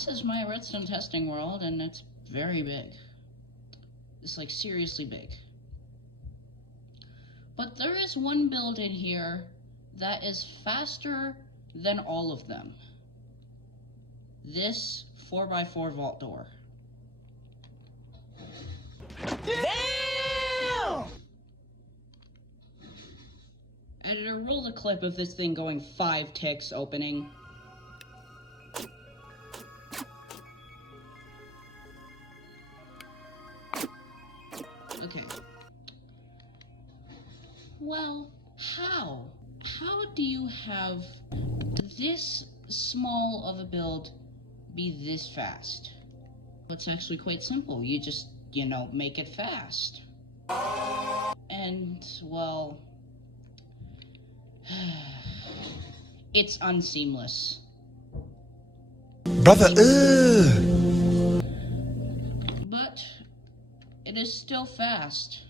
This is my redstone testing world, and it's very big. It's like seriously big. But there is one build in here that is faster than all of them. This 4x4 vault door. Damn! Editor, roll the clip of this thing going 5 ticks opening. Okay. Well, how? How do you have this small of a build be this fast? It's actually quite simple. You just, make it fast. And, well, it's unseamless. Brother, But it is still fast.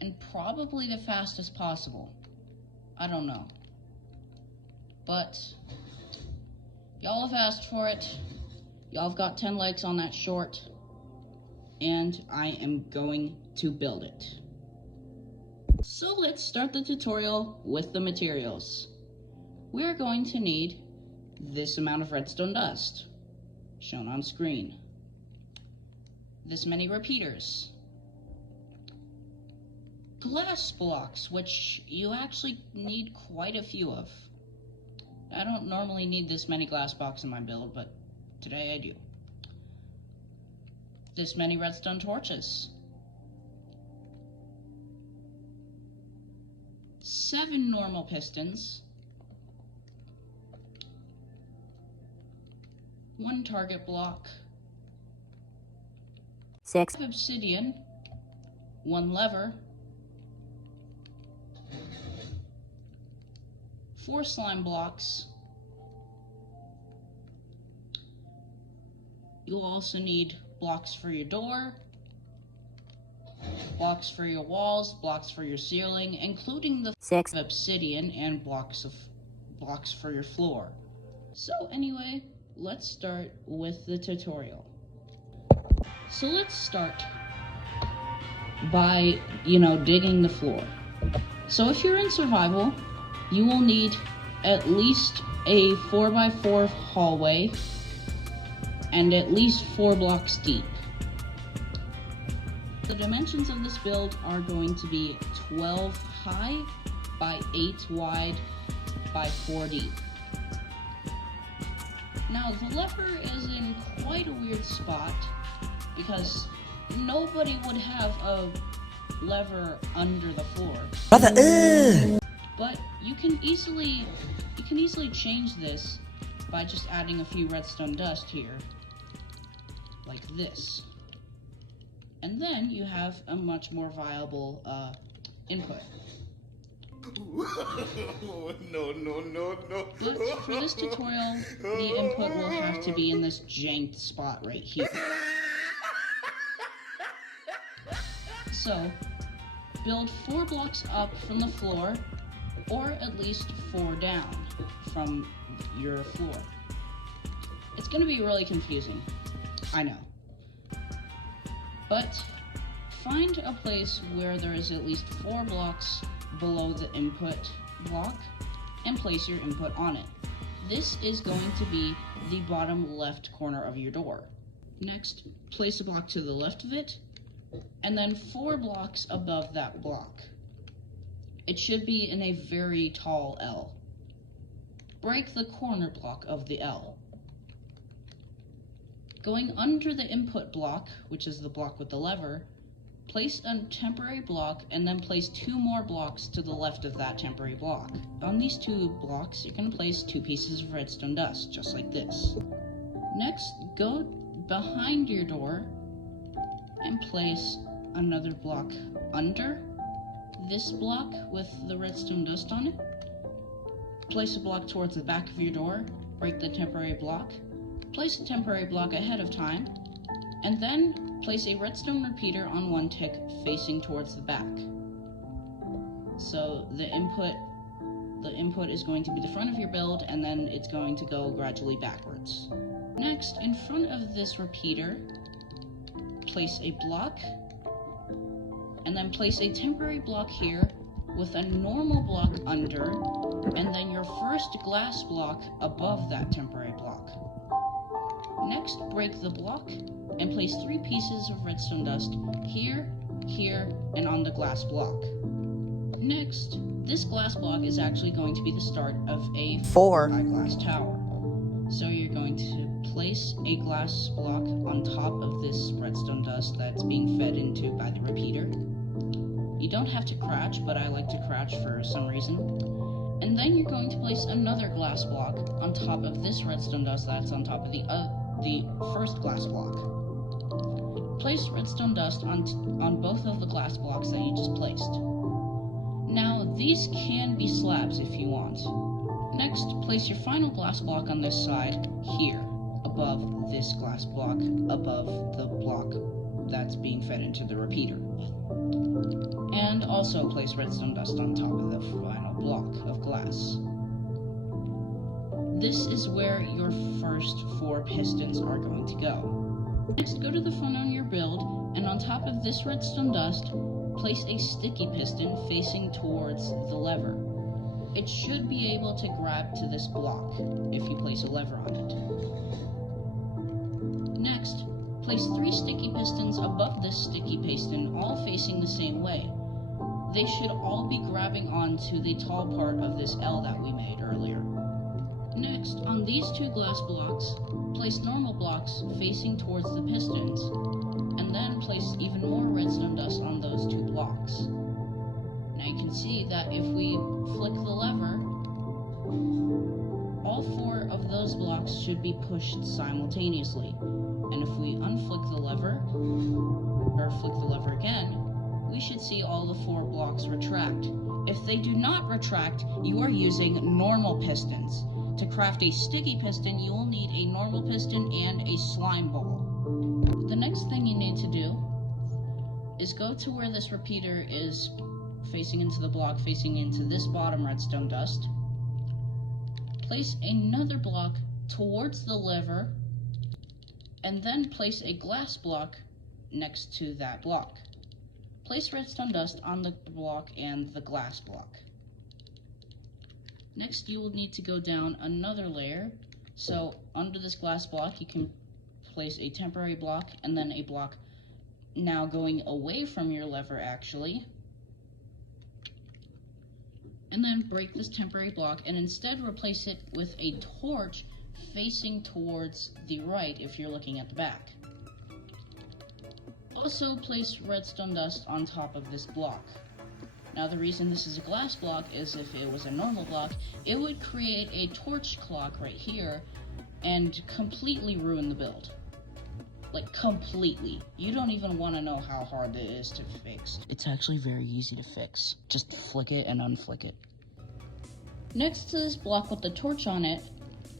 And probably the fastest possible. I don't know. But y'all have asked for it. Y'all have got 10 likes on that short. And I am going to build it. So let's start the tutorial with the materials. We're going to need this amount of redstone dust, shown on screen. This many repeaters. Glass blocks, which you actually need quite a few of. I don't normally need this many glass blocks in my build, but today I do. This many redstone torches. 7 normal pistons. 1 target block. 6 obsidian. 1 lever. 4 slime blocks. You'll also need blocks for your door, blocks for your walls, blocks for your ceiling, including the 6 obsidian, and blocks for your floor. So anyway, let's start with the tutorial. So let's start by, digging the floor. So if you're in survival, you will need at least a 4x4 hallway and at least 4 blocks deep. The dimensions of this build are going to be 12 high by 8 wide by 4 deep. Now the lever is in quite a weird spot because nobody would have a lever under the floor. brother, But you can easily change this by just adding a few redstone dust here, like this. And then you have a much more viable input. No. But for this tutorial, the input will have to be in this janked spot right here. So, build 4 blocks up from the floor, or at least 4 down from your floor. It's going to be really confusing, I know. But find a place where there is at least 4 blocks below the input block and place your input on it. This is going to be the bottom left corner of your door. Next, place a block to the left of it, and then 4 blocks above that block. It should be in a very tall L. Break the corner block of the L. Going under the input block, which is the block with the lever, place a temporary block and then place 2 more blocks to the left of that temporary block. On these 2 blocks, you can place 2 pieces of redstone dust, just like this. Next, go behind your door and place another block under this block with the redstone dust on it. Place a block towards the back of your door, break the temporary block, place a temporary block ahead of time, and then place a redstone repeater on 1 tick facing towards the back. So the the input is going to be the front of your build, and then it's going to go gradually backwards. Next, in front of this repeater, place a block, and then place a temporary block here with a normal block under, and then your first glass block above that temporary block. Next, break the block and place 3 pieces of redstone dust here, here, and on the glass block. Next, this glass block is actually going to be the start of a 4 glass tower. So you're going to place a glass block on top of this redstone dust that's being fed into by the repeater. You don't have to crouch, but I like to crouch for some reason. And then you're going to place another glass block on top of this redstone dust that's on top of the first glass block. Place redstone dust on both of the glass blocks that you just placed. Now, these can be slabs if you want. Next, place your final glass block on this side, here, above this glass block, above the block that's being fed into the repeater. And also place redstone dust on top of the final block of glass. This is where your first 4 pistons are going to go. Next, go to the front on your build, and on top of this redstone dust, place a sticky piston facing towards the lever. It should be able to grab to this block if you place a lever on it. Next, place 3 sticky pistons above this sticky piston, all facing the same way. They should all be grabbing onto the tall part of this L that we made earlier. Next, on these 2 glass blocks, place normal blocks facing towards the pistons, and then place even more redstone dust on those 2 blocks. Now you can see that if we flick the lever, all 4 of those blocks should be pushed simultaneously. And if we unflick the lever, or flick the lever again, we should see all the 4 blocks retract. If they do not retract, you are using normal pistons. To craft a sticky piston, you will need a normal piston and a slime ball. The next thing you need to do is go to where this repeater is facing into the block, facing into this bottom redstone dust. Place another block towards the lever, and then place a glass block next to that block. Place redstone dust on the block and the glass block. Next, you will need to go down another layer. So under this glass block, you can place a temporary block and then a block now going away from your lever actually. And then break this temporary block and instead replace it with a torch facing towards the right if you're looking at the back. Also place redstone dust on top of this block. Now the reason this is a glass block is if it was a normal block, it would create a torch clock right here and completely ruin the build. Like completely. You don't even want to know how hard it is to fix. It's actually very easy to fix. Just flick it and unflick it. Next to this block with the torch on it,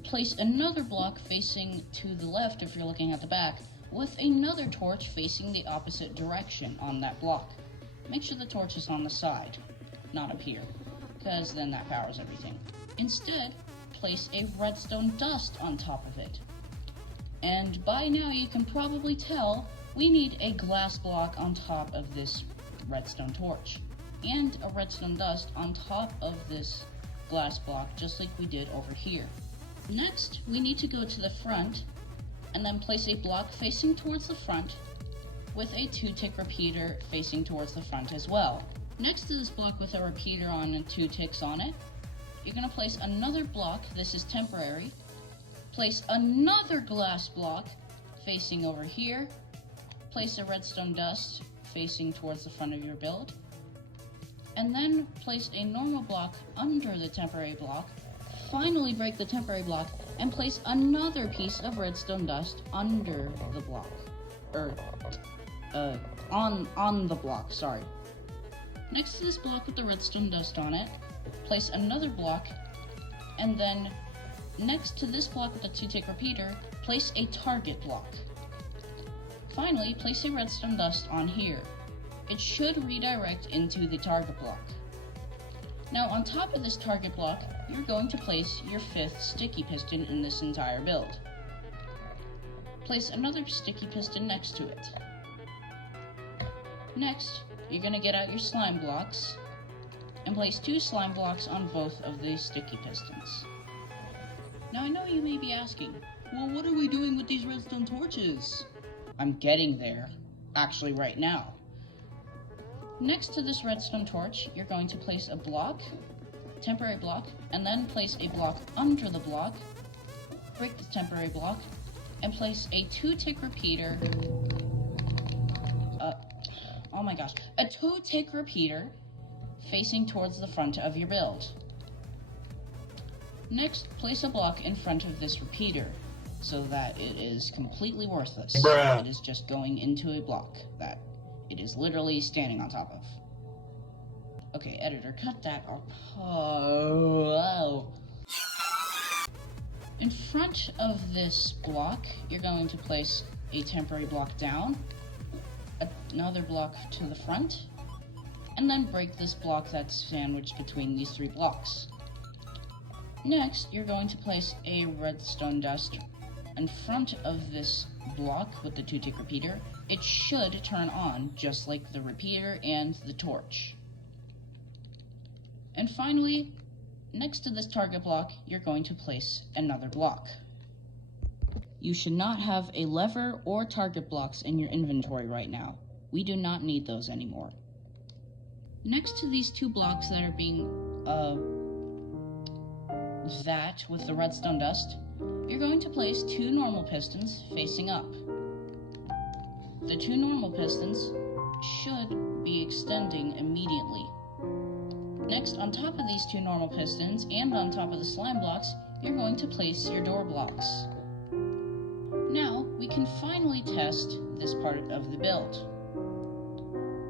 place another block facing to the left if you're looking at the back, with another torch facing the opposite direction on that block. Make sure the torch is on the side, not up here, because then that powers everything. Instead, place a redstone dust on top of it. And by now you can probably tell we need a glass block on top of this redstone torch, and a redstone dust on top of this glass block, just like we did over here. Next, we need to go to the front, and then place a block facing towards the front, with a 2-tick repeater facing towards the front as well. Next to this block with a repeater on and 2 ticks on it, you're going to place another block, this is temporary, place another glass block facing over here, place a redstone dust facing towards the front of your build, and then place a normal block under the temporary block, finally break the temporary block, and place another piece of redstone dust under the block, on the block, sorry. Next to this block with the redstone dust on it, place another block, and then next to this block with the 2-tick repeater, place a target block. Finally, place a redstone dust on here. It should redirect into the target block. Now on top of this target block, you're going to place your 5th sticky piston in this entire build. Place another sticky piston next to it. Next, you're going to get out your slime blocks and place 2 slime blocks on both of these sticky pistons. Now I know you may be asking, well, what are we doing with these redstone torches? I'm getting there, actually right now. Next to this redstone torch, you're going to place a block, temporary block, and then place a block under the block, break the temporary block, and place a 2-tick repeater, a 2-tick repeater facing towards the front of your build. Next, place a block in front of this repeater so that it is completely worthless. Bruh. It is just going into a block that it is literally standing on top of. Okay, editor, cut that off. Oh. In front of this block, you're going to place a temporary block down, another block to the front, and then break this block that's sandwiched between these 3 blocks. Next, you're going to place a redstone dust in front of this block with the 2-tick repeater. It should turn on just like the repeater and the torch. And finally, next to this target block, you're going to place another block. You should not have a lever or target blocks in your inventory right now. We do not need those anymore. Next to these 2 blocks that are being with the redstone dust, you're going to place 2 normal pistons facing up. The 2 normal pistons should be extending immediately. Next, on top of these 2 normal pistons and on top of the slime blocks, you're going to place your door blocks. Now, we can finally test this part of the build.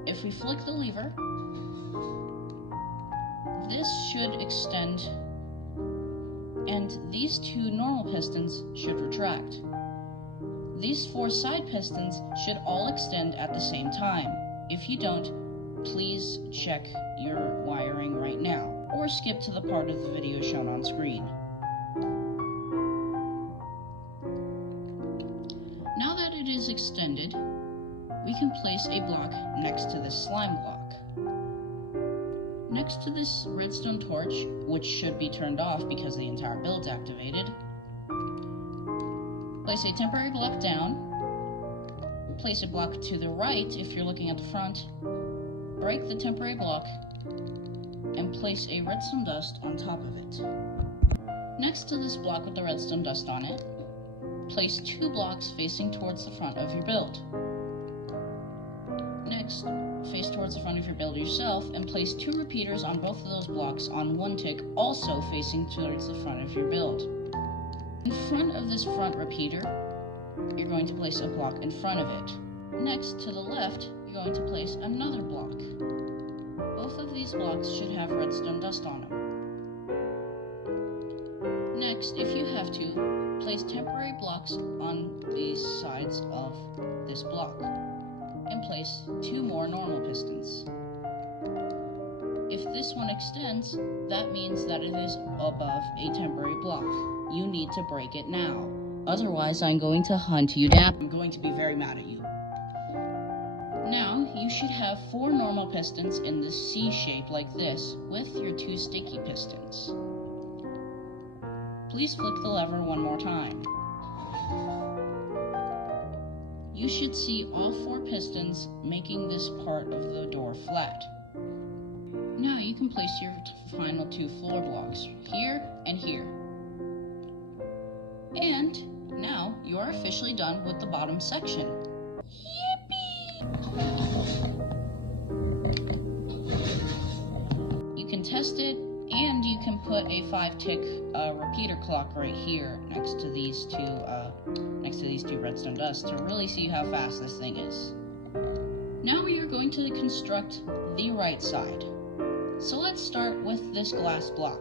If we flick the lever, this should extend, and these 2 normal pistons should retract. These 4 side pistons should all extend at the same time. If you don't, please check your wiring right now, or skip to the part of the video shown on screen. Now that it is extended, we can place a block next to this slime block. Next to this redstone torch, which should be turned off because the entire build's activated, place a temporary block down, place a block to the right if you're looking at the front, break the temporary block, and place a redstone dust on top of it. Next to this block with the redstone dust on it, place 2 blocks facing towards the front of your build. Next, face towards the front of your build yourself and place 2 repeaters on both of those blocks on 1 tick, also facing towards the front of your build. In front of this front repeater, you're going to place a block in front of it. Next, to the left, you're going to place another block. Both of these blocks should have redstone dust on them. Next, if you have to, place temporary blocks on the sides of this block, and place 2 more normal pistons. If this one extends, that means that it is above a temporary block. You need to break it now. Otherwise, I'm going to hunt you down. I'm going to be very mad at you. Now, you should have 4 normal pistons in the C shape like this, with your 2 sticky pistons. Please flick the lever one more time. You should see all 4 pistons making this part of the door flat. Now you can place your final 2 floor blocks, here and here. And now you are officially done with the bottom section. Yippee! You can test it, and you can put a 5-tick repeater clock right here next to these 2 redstone dusts to really see how fast this thing is. Now we are going to construct the right side. So let's start with this glass block.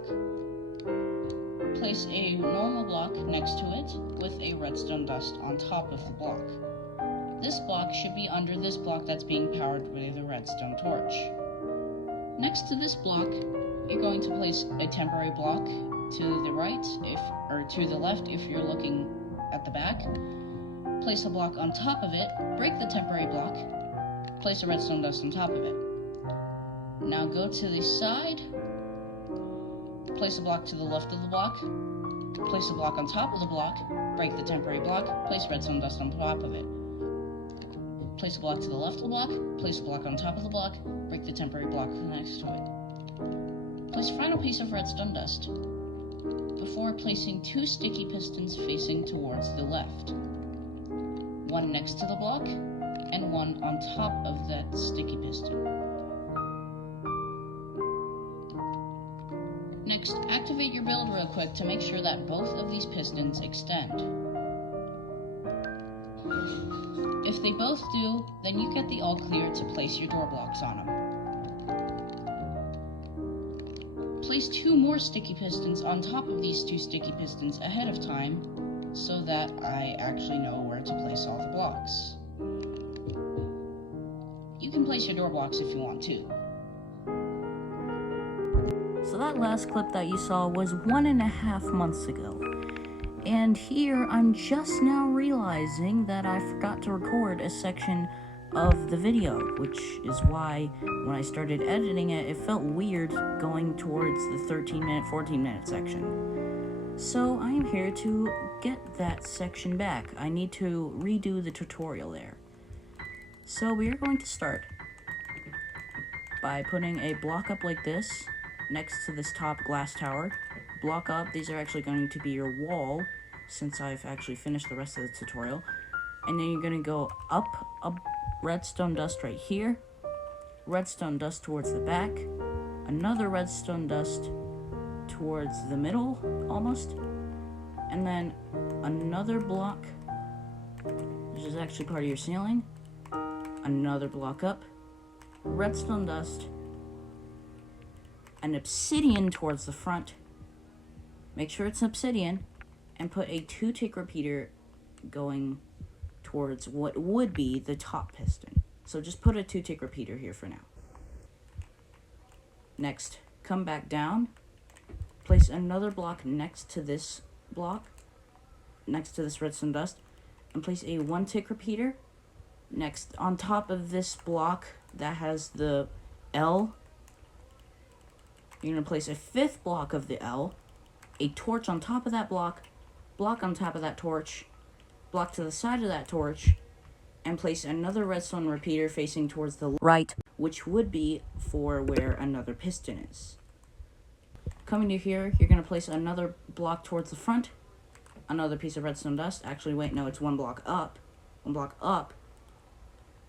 Place a normal block next to it with a redstone dust on top of the block. This block should be under this block that's being powered with a redstone torch. Next to this block, you're going to place a temporary block to the right, or to the left if you're looking at the back. Place a block on top of it, break the temporary block, place a redstone dust on top of it. Now go to the side, place a block to the left of the block, place a block on top of the block, break the temporary block, place redstone dust on top of it. Place a block to the left of the block, place a block on top of the block, break the temporary block next to it. Place a final piece of redstone dust before placing 2 sticky pistons facing towards the left. One next to the block, and one on top of that sticky piston. Next, activate your build real quick to make sure that both of these pistons extend. If they both do, then you get the all clear to place your door blocks on them. Place 2 more sticky pistons on top of these 2 sticky pistons ahead of time so that I actually know where to place all the blocks. You can place your door blocks if you want to. So that last clip that you saw was 1.5 months ago. And here I'm just now realizing that I forgot to record a section of the video, which is why when I started editing it, it felt weird going towards the 13-minute, 14-minute section. So I am here to get that section back. I need to redo the tutorial there. So we are going to start by putting a block up like this next to this top glass tower. Block up, these are actually going to be your wall since I've actually finished the rest of the tutorial. And then you're going to go up a redstone dust right here, redstone dust towards the back, another redstone dust towards the middle almost, and then another block, which is actually part of your ceiling, another block up, redstone dust, an obsidian towards the front, make sure it's obsidian, and put a 2-tick repeater going towards what would be the top piston. So just put a 2-tick repeater here for now. Next, come back down, place another block next to this block, next to this redstone dust, and place a 1-tick repeater. Next, on top of this block that has the L, you're going to place a 5th block of the L, a torch on top of that block on top of that torch, block to the side of that torch, and place another redstone repeater facing towards the right, which would be for where another piston is. Coming to here, you're going to place another block towards the front, another piece of redstone dust. Actually, wait, no, it's one block up.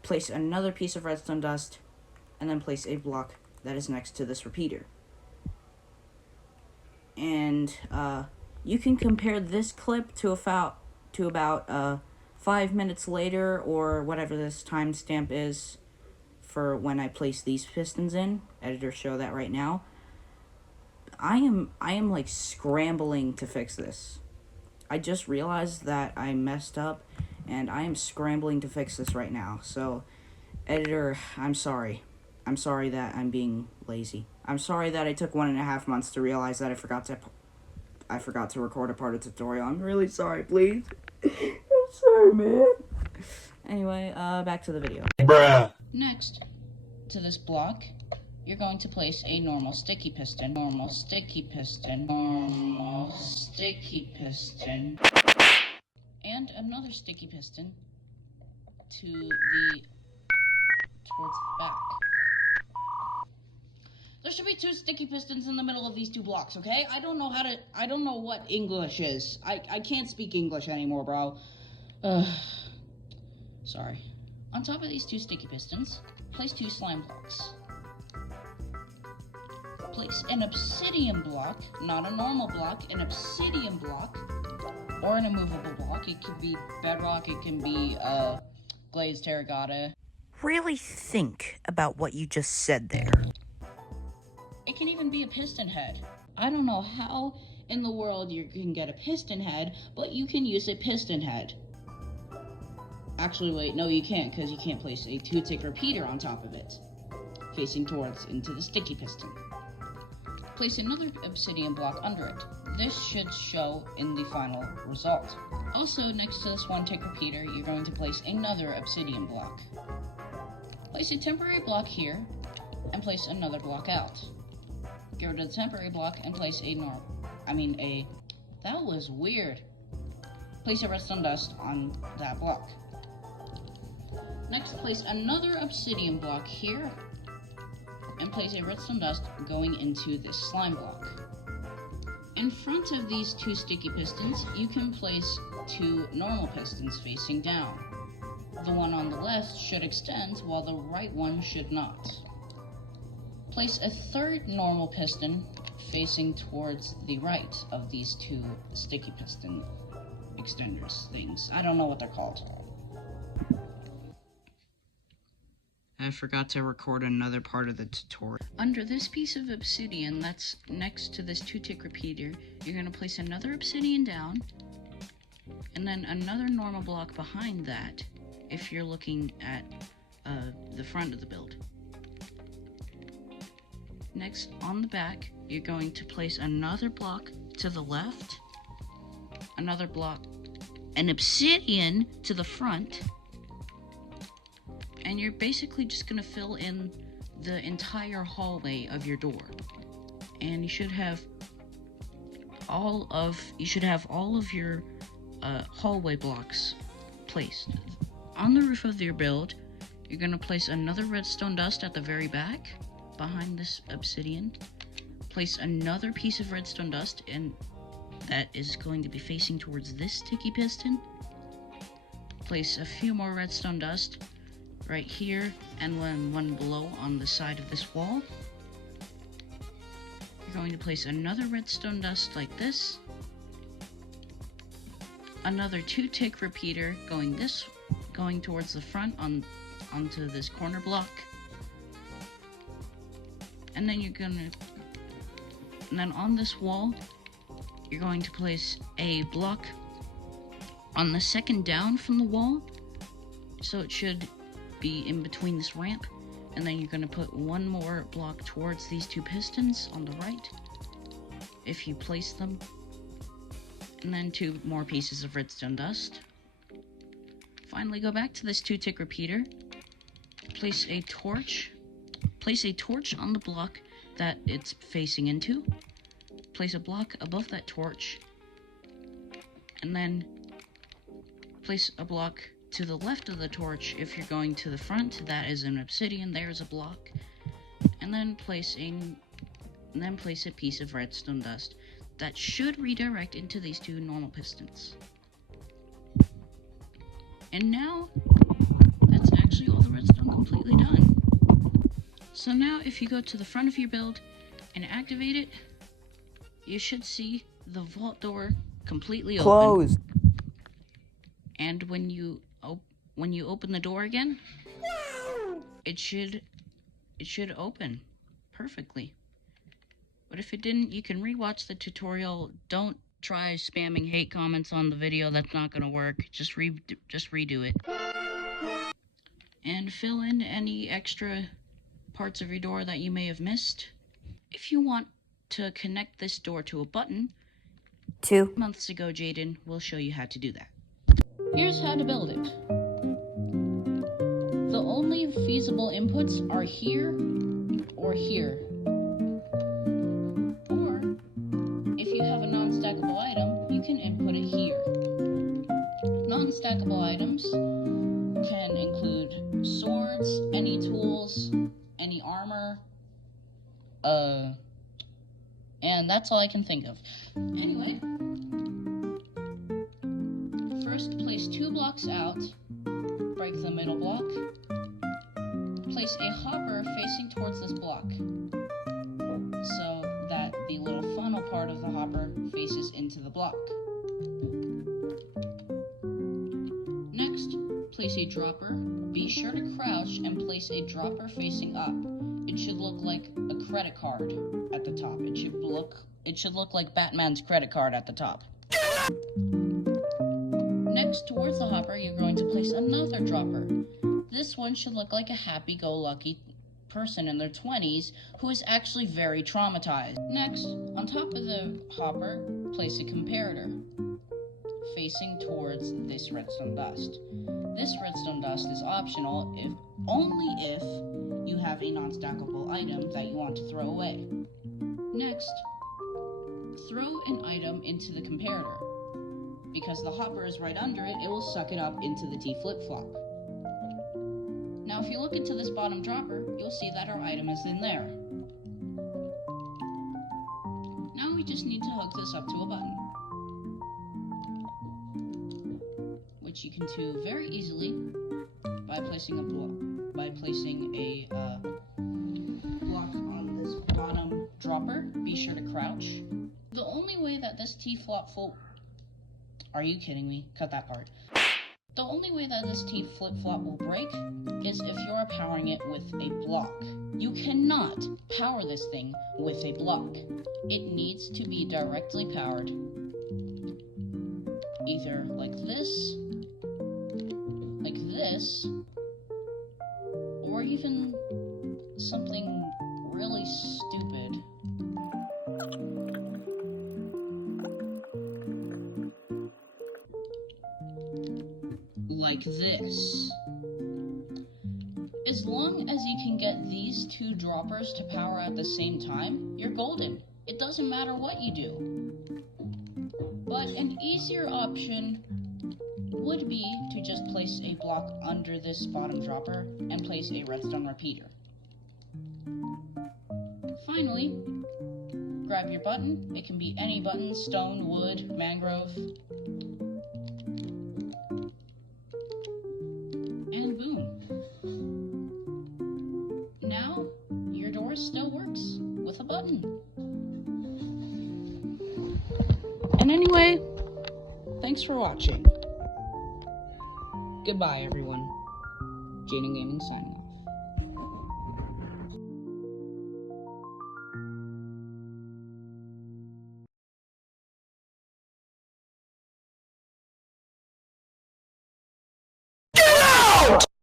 Place another piece of redstone dust, and then place a block that is next to this repeater. And you can compare this clip to about 5 minutes later, or whatever this timestamp is for when I place these pistons in. Editor, show that right now. I am like scrambling to fix this. I just realized that I messed up, and I am scrambling to fix this right now. So, editor, I'm sorry. I'm sorry that I'm being lazy. I'm sorry that it took 1.5 months to realize that I forgot to record a part of the tutorial. I'm really sorry, please. I'm sorry, man. Anyway, back to the video. Bruh. Next, to this block, you're going to place a normal sticky piston, normal sticky piston, normal sticky piston, and another sticky piston towards the back. There should be 2 sticky pistons in the middle of these 2 blocks, okay? I don't know what English is. I can't speak English anymore, bro. Sorry. On top of these 2 sticky pistons, place 2 slime blocks. Place an obsidian block, not a normal block, an obsidian block, or an immovable block. It could be bedrock, it can be glazed terracotta. Really think about what you just said there. It can even be a piston head. I don't know how in the world you can get a piston head, but you can use a piston head. Actually, wait, no you can't, because you can't place a 2-tick repeater on top of it, facing towards into the sticky piston. Place another obsidian block under it. This should show in the final result. Also, next to this one tick repeater, you're going to place another obsidian block. Place a temporary block here, and place another block out. Get rid of the temporary block and place that was weird. Place a redstone dust on that block. Next, place another obsidian block here, and place a redstone dust going into this slime block. In front of these two sticky pistons, you can place two normal pistons facing down. The one on the left should extend, while the right one should not. Place a third normal piston facing towards the right of these two sticky piston extenders things. I don't know what they're called. I forgot to record another part of the tutorial. Under this piece of obsidian that's next to this 2-tick repeater, you're going to place another obsidian down, and then another normal block behind that if you're looking at the front of the build. Next, on the back, you're going to place another block to the left, another block, an obsidian to the front, and you're basically just going to fill in the entire hallway of your door. And you should have all of your hallway blocks placed. On the roof of your build, you're going to place another redstone dust at the very back behind this obsidian. Place another piece of redstone dust, and that is going to be facing towards this sticky piston. Place a few more redstone dust right here and one below on the side of this wall. You're going to place another redstone dust like this. Another 2-tick repeater going towards the front onto this corner block. And then on this wall, you're going to place a block on the second down from the wall, so it should be in between this ramp. And then you're going to put one more block towards these two pistons on the right, if you place them. And then 2 more pieces of redstone dust. Finally, go back to this 2-tick repeater. Place a torch on the block that it's facing into. Place a block above that torch. And then place a block to the left of the torch if you're going to the front. That is an obsidian. There's a block. And then place a piece of redstone dust that should redirect into these 2 normal pistons. And now, that's actually all the redstone completely done. So now, if you go to the front of your build and activate it, you should see the vault door completely closed. Open. And when you open the door again, it should open perfectly. But if it didn't, you can rewatch the tutorial. Don't try spamming hate comments on the video. That's not gonna work. Just redo it. And fill in any extra parts of your door that you may have missed. If you want to connect this door to a button, 2 months ago Jaden will show you how to do that. Here's how to build it. The only feasible inputs are here or here. Or, if you have a non-stackable item, you can input it here. Non-stackable items can include swords, any tools, any armor, and that's all I can think of. Anyway, first place 2 blocks out, break the middle block, place a hopper facing towards this block, so that the little funnel part of the hopper faces into the block. Next, place a dropper. Be sure to crouch and place a dropper facing up. It should look like a credit card at the top. It should look like Batman's credit card at the top. Next, towards the hopper, you're going to place another dropper. This one should look like a happy-go-lucky person in their 20s who is actually very traumatized. Next, on top of the hopper, place a comparator facing towards this redstone dust. This redstone dust is optional only if you have a non-stackable item that you want to throw away. Next, throw an item into the comparator. Because the hopper is right under it, it will suck it up into the T flip-flop. Now if you look into this bottom dropper, you'll see that our item is in there. Now we just need to hook this up to a button, which you can do very easily by placing a block on this bottom dropper. Be sure to crouch. The only way that this T-flop Are you kidding me? Cut that part. The only way that this T flip-flop will break is if you are powering it with a block. You cannot power this thing with a block. It needs to be directly powered. Either like this, or even something really stupid. Like this. As long as you can get these two droppers to power at the same time, you're golden. It doesn't matter what you do. But an easier option would be to just place a block under this bottom dropper and place a redstone repeater. Finally, grab your button. It can be any button: stone, wood, mangrove. And boom. Now, your door still works with a button. And anyway, thanks for watching. Goodbye, everyone. Jaden Gaming signing off.